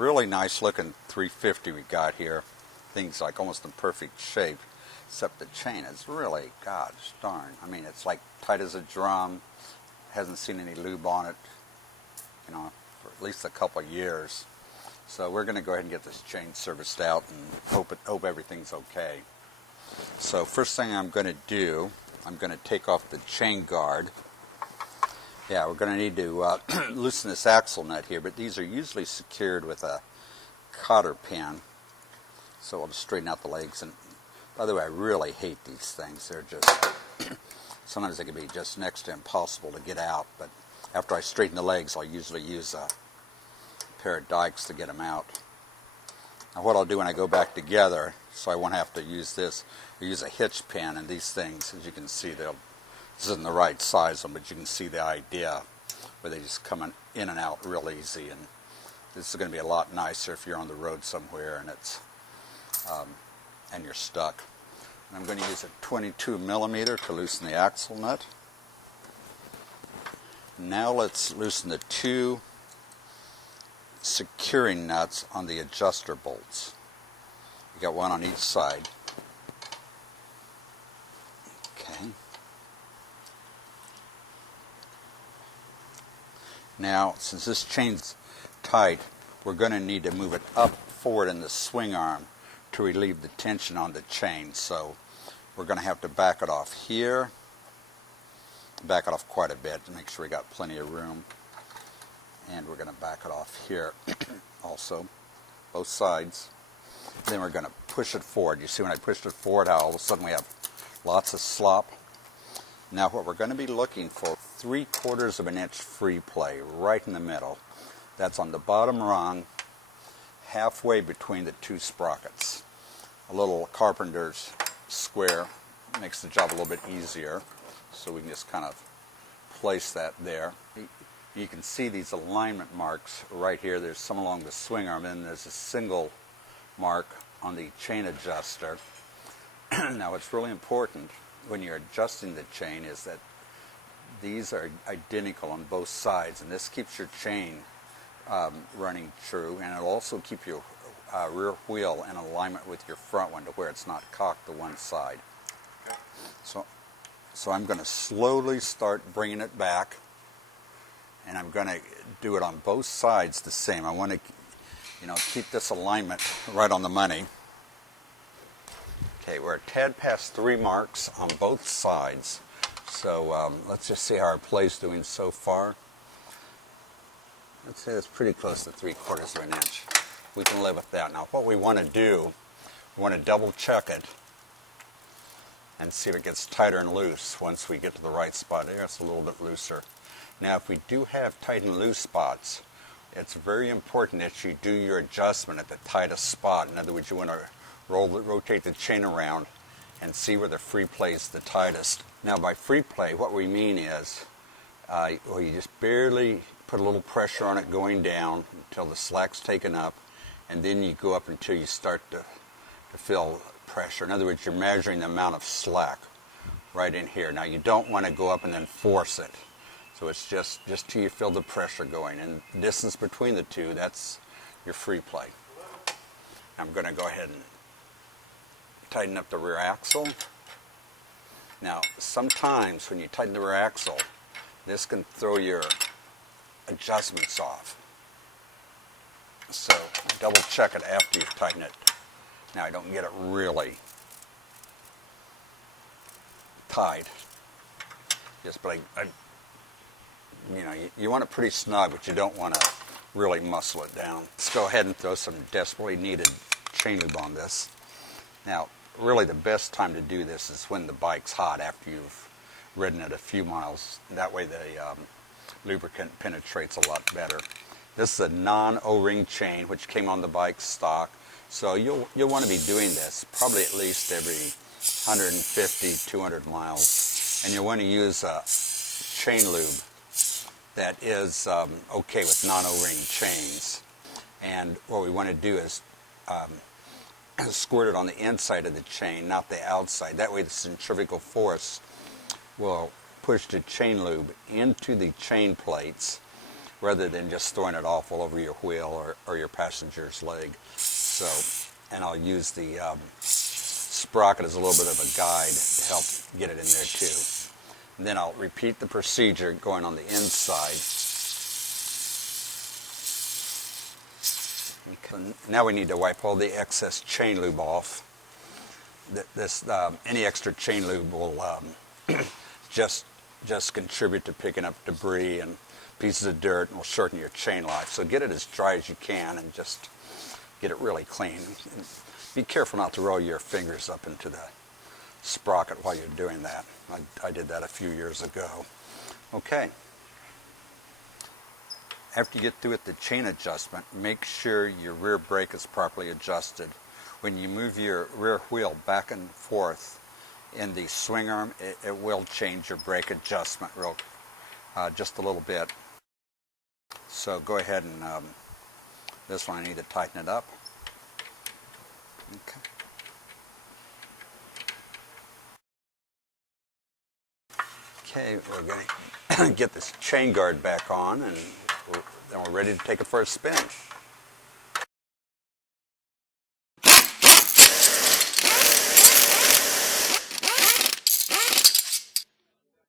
really nice looking 350 we got here. Things like almost in perfect shape, except the chain is really, gosh darn. I mean, it's like tight as a drum. Hasn't seen any lube on it, you know, for at least a couple of years. So we're going to go ahead and get this chain serviced out and hope everything's okay. So first thing I'm going to do, I'm going to take off the chain guard. Yeah, we're going to need to loosen this axle nut here, but these are usually secured with a cotter pin. So I'll just straighten out the legs. And by the way, I really hate these things. They're just, sometimes they can be just next to impossible to get out. But after I straighten the legs, I'll usually use a pair of dikes to get them out. Now what I'll do when I go back together, so I won't have to use this, I use a hitch pin, and these things, as you can see, this isn't the right size of them, but you can see the idea where they just come in and out real easy. And this is going to be a lot nicer if you're on the road somewhere and it's and you're stuck. And I'm going to use a 22 millimeter to loosen the axle nut. Now let's loosen the two securing nuts on the adjuster bolts. You got one on each side. Okay. Now, since this chain's tight, we're going to need to move it up forward in the swing arm to relieve the tension on the chain. So we're going to have to back it off here, back it off quite a bit to make sure we got plenty of room. And we're going to back it off here also, both sides. Then we're going to push it forward. You see when I pushed it forward how all of a sudden we have lots of slop? Now what we're going to be looking for, 3/4 of an inch free play right in the middle. That's on the bottom rung, halfway between the two sprockets. A little carpenter's square makes the job a little bit easier, so we can just kind of place that there. You can see these alignment marks right here. There's some along the swing arm, and there's a single mark on the chain adjuster. Now what's really important when you're adjusting the chain is that these are identical on both sides, and this keeps your chain running true, and it'll also keep your rear wheel in alignment with your front one to where it's not cocked to one side. So I'm going to slowly start bringing it back, and I'm going to do it on both sides the same. I want to, keep this alignment right on the money. Okay, we're a tad past 3 marks on both sides. So let's just see how our play's doing so far. I'd say it's pretty close to 3/4 of an inch. We can live with that. Now what we want to do, we want to double check it and see if it gets tighter and loose once we get to the right spot. There, it's a little bit looser. Now if we do have tight and loose spots, it's very important that you do your adjustment at the tightest spot. In other words, you want to rotate the chain around and see where the free play is the tightest. Now by free play, what we mean is, you just barely put a little pressure on it going down until the slack's taken up, and then you go up until you start to feel pressure. In other words, you're measuring the amount of slack right in here. Now you don't want to go up and then force it. So it's just till you feel the pressure going. And the distance between the two, that's your free play. I'm going to go ahead and tighten up the rear axle. Now, sometimes when you tighten the rear axle, this can throw your adjustments off. So double check it after you tighten it. Now I don't get it really tight. You want it pretty snug, but you don't want to really muscle it down. Let's go ahead and throw some desperately needed chain lube on this. Now, really the best time to do this is when the bike's hot, after you've ridden it a few miles. That way the lubricant penetrates a lot better. This is a non-O-ring chain which came on the bike stock. So you'll want to be doing this probably at least every 150, 200 miles. And you'll want to use a chain lube that is okay with non-O-ring chains. And what we want to do is squirt it on the inside of the chain, not the outside. That way the centrifugal force will push the chain lube into the chain plates, rather than just throwing it off all over your wheel or your passenger's leg. So, and I'll use the sprocket as a little bit of a guide to help get it in there too. And then I'll repeat the procedure going on the inside. Now we need to wipe all the excess chain lube off. Any extra chain lube will just contribute to picking up debris and pieces of dirt and will shorten your chain life. So get it as dry as you can and just get it really clean. And be careful not to roll your fingers up into the sprocket while you're doing that. I did that a few years ago. Okay. After you get through with the chain adjustment, make sure your rear brake is properly adjusted. When you move your rear wheel back and forth in the swing arm, it will change your brake adjustment just a little bit. So go ahead and this one I need to tighten it up. Okay, we're going to get this chain guard back on, and then we're ready to take it for a spin.